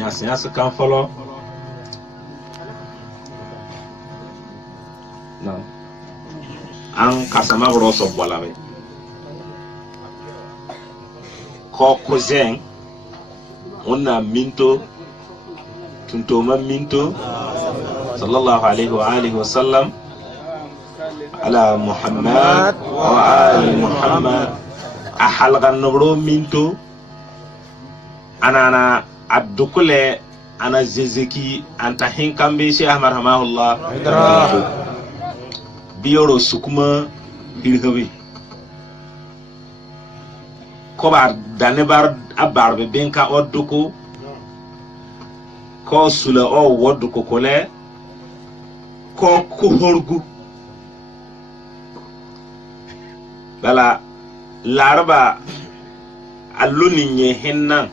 yãs kan fɔlɔ an kasama bɔrɔ sɔ bɔla bɛ kɔ kozɛn ona minto tuntoma minto sallallahu alaihi wa alihi wa sallam ala Muhammad wa ali Muhammad a halgan nobro minto anana addukule ana zezeki anta hinkambe Sheikh Ahmad Hamahullah biyoro sukuma hirhawi ko bar danebar abarbe benka odduko ko sula o wodduko kole ko horgu bala laraba alluni nye hennan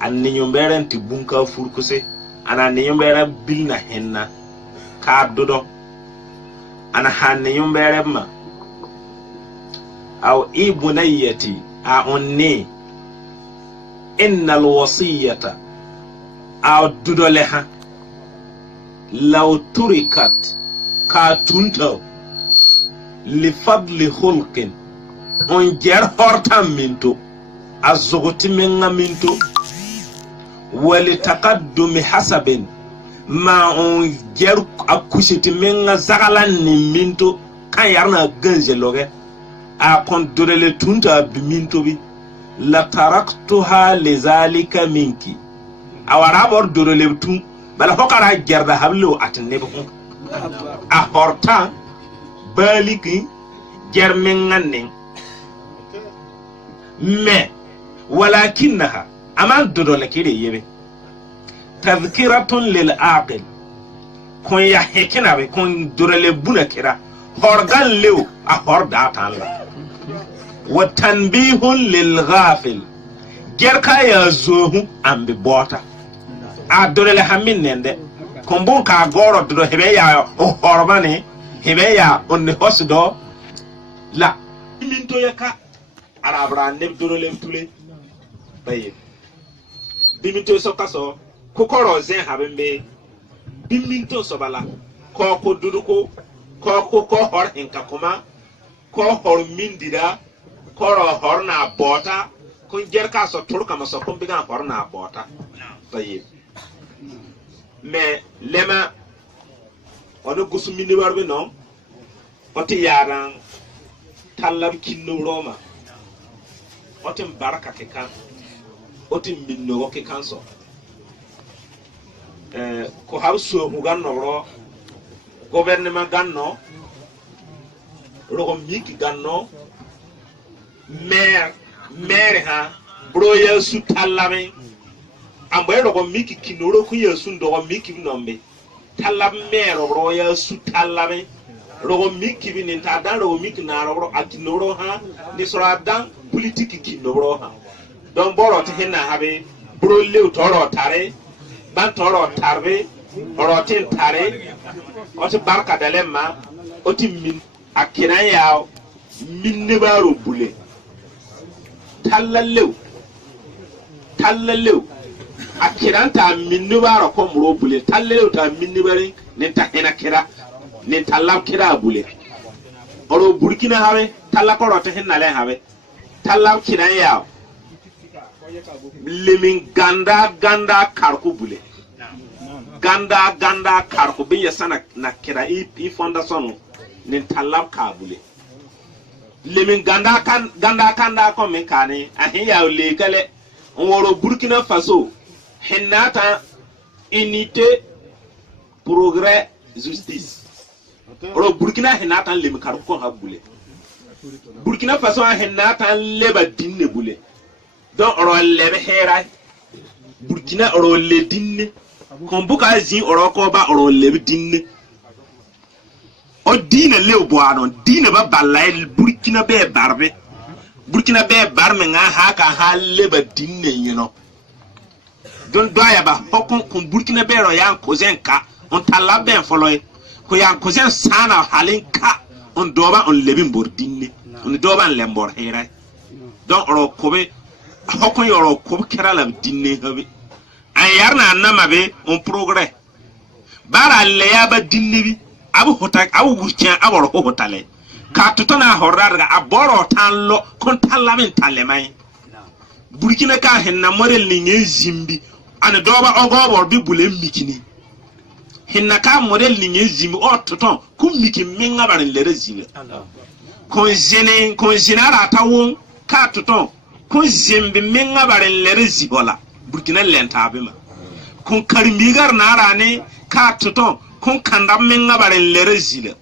anni nyomberen ti bunka furkuse ana ni nyombere bilna henna ka dodo ana hanni nyombere ma aw ibunayati a onni innal wasiyata aw dodo leha law turikat ka tunto li fadli khulqin on jer hortam minto azogoti menga minto wali taqaddumi hasabin ma on jer akushiti menga zagalan ni minto kan yarna ganje loge a kon dorele tunta bi minto bi la taraktuha lizalika minki awara bor dorele tun bala hokara gerda hablo atne ko a hortan baliki germenganen me walakinnaha aman dodole kire yebe tadhkiratun lil aqil kon ya hekena be kon dorele buna kira horgan lew a horda tan la wa tanbihun lil ghafil gerka ya zohu ambe bota a dorele hamin nende kon bon ka goro dodo hebe ya hormane hebe ya on hosdo la minto yaka arabra ne dorole tule baye biminto sokaso kokoro zen habembe biminto sobala ko ko duduko ko hor enka kuma ko hor mindida ko hor na bota ko jerka so turka maso ko biga hor na bota baye me lema ono gusumini warbe non oti yaran talab kinno roma oti baraka ke kan oti minno ke kanso ko hawso mu ganno ro gouvernement ganno ro miki ganno maire ha bro yesu talabe ambe ro miki kinoro ku yesu ndo miki nombe talab maire ro yesu talabe ro miki bi ninta dan ro miki na ro akinoro ha ni sura dan politique kinoro ha don boro te hinna habe bro lew toro tare ban toro tarbe orotin tare oti barka dalemma oti min akina yaw min ne baro bule tallallew akiranta min ne baro ko muro bule tallallew ta min ne bari ne ta hena kira ne tallam kira bule oro burkina habe tallakoro te hinna le habe tallam kina yaw limin ganda karku bule ganda karku bin yasana na kira i fondation nin talab ka bule limin ganda kanda ko min kane ahin ya le kale woro Burkina Faso hinata unité progrès justice woro Burkina hinata limin karku ko ha bule Burkina Faso hinata leba dinne bule don oro lebe hera Burkina oro le dinne kon buka zin oro ko ba oro lebe dinne o dina le bo anon dina ba balay Burkina be barme nga ha ka ha lebe dinne yino don doya ba hokon kon Burkina be ro yan kozen ka on talabe foloy ko yan kozen sana halin ka on doba on lebe mbor dinne on doba lembor hera don oro ko be hokon yoro ko kera la dinne habe an yarna nama be on progrès bara le ya ba dinnibi abu hota abu gucen aboro hotale ka tutona horar ga aboro tanlo kon talamin talemai Burkina ka henna morel ni ngezimbi ana doba ogobor bi bule mikini hinna ka model ni ngezimbi o tuton kum miki minga barin lere zile kon jenara tawon ka tuton kun zimbi minga barin lere zibola Burkina lenta abima kun karimigar nara ne ka tuton kun kanda minga barin lere zile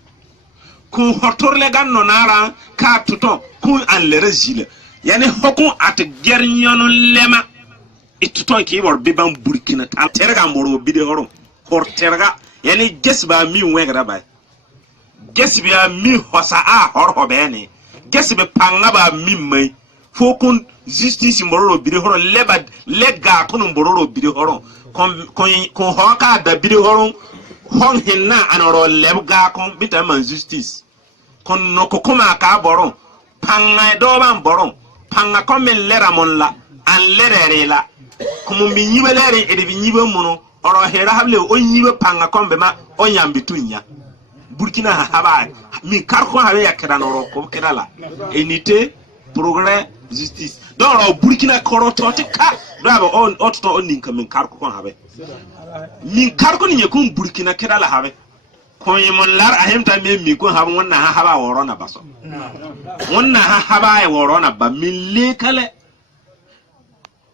kun hotorle ganno nara ka tuton kun an lere zile yani hokun at gernyono lema ituton ki bor biban Burkina ta terga mboro bide horon hor terga yani gesba mi wengra bay gesba mi hosa a hor hobene gesbe panga ba mi mai fokun justice mboro bide horon leba lega kun mboro bide horon kon hoka da bide horon hon hinna anoro lebga kon bitaman justice kon no ko kuma ka boron panga do ban boron panga kon men lera mon la an lerere la kuma mi nyibe lere e de bi nyibe mono oro hera hable o nyibe panga kon be ma o nyambi tunya Burkina haba mi karko habe yakra noro ko kedala enité progrès justice donc Burkina korototi ka bravo on otto on ninka min karko kon habe min karko ni yakun Burkina kedala habe ko yimon lar ahemta me mi ko habe wonna haba worona baso wonna haba e worona ba min lekale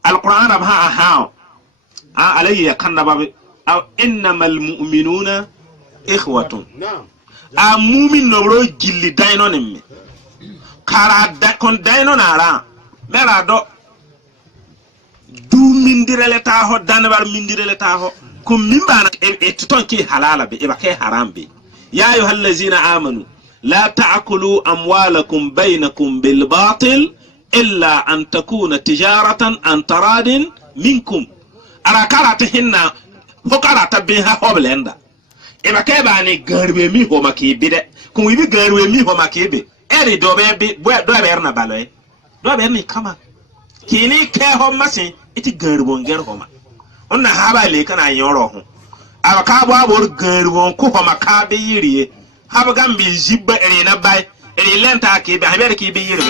القرآن ربها أهاو عليه كنبا أو إنما المؤمنون إخوة المؤمن نبرو جل داينو نمي كارا كون داينو نارا ميرا دو من ديرل تاهو دانبار من ديرل تاهو كم من بانا اتتون كي حلال بي إبا كي حرام بي يا أيها الذين آمنوا لا تأكلوا أموالكم بينكم بالباطل إلا أن تكون تجارة عن تراد منكم أراكارات هنا هكارات بيها هوبلندا إما كيباني غربي مي هو مكيبي كم يبي غربي مي هو مكيبي إري دوبي دوبيرنا بالوي دوبيرني كما كيني كيهو مسين إتي غربون غرهما أنا هابا ليكنا يوروهم أراكابو أبور غربون كوهو مكابي يريه هابا غامبي جيب إرينا باي إري لنتا كيبي هبير كيبي يري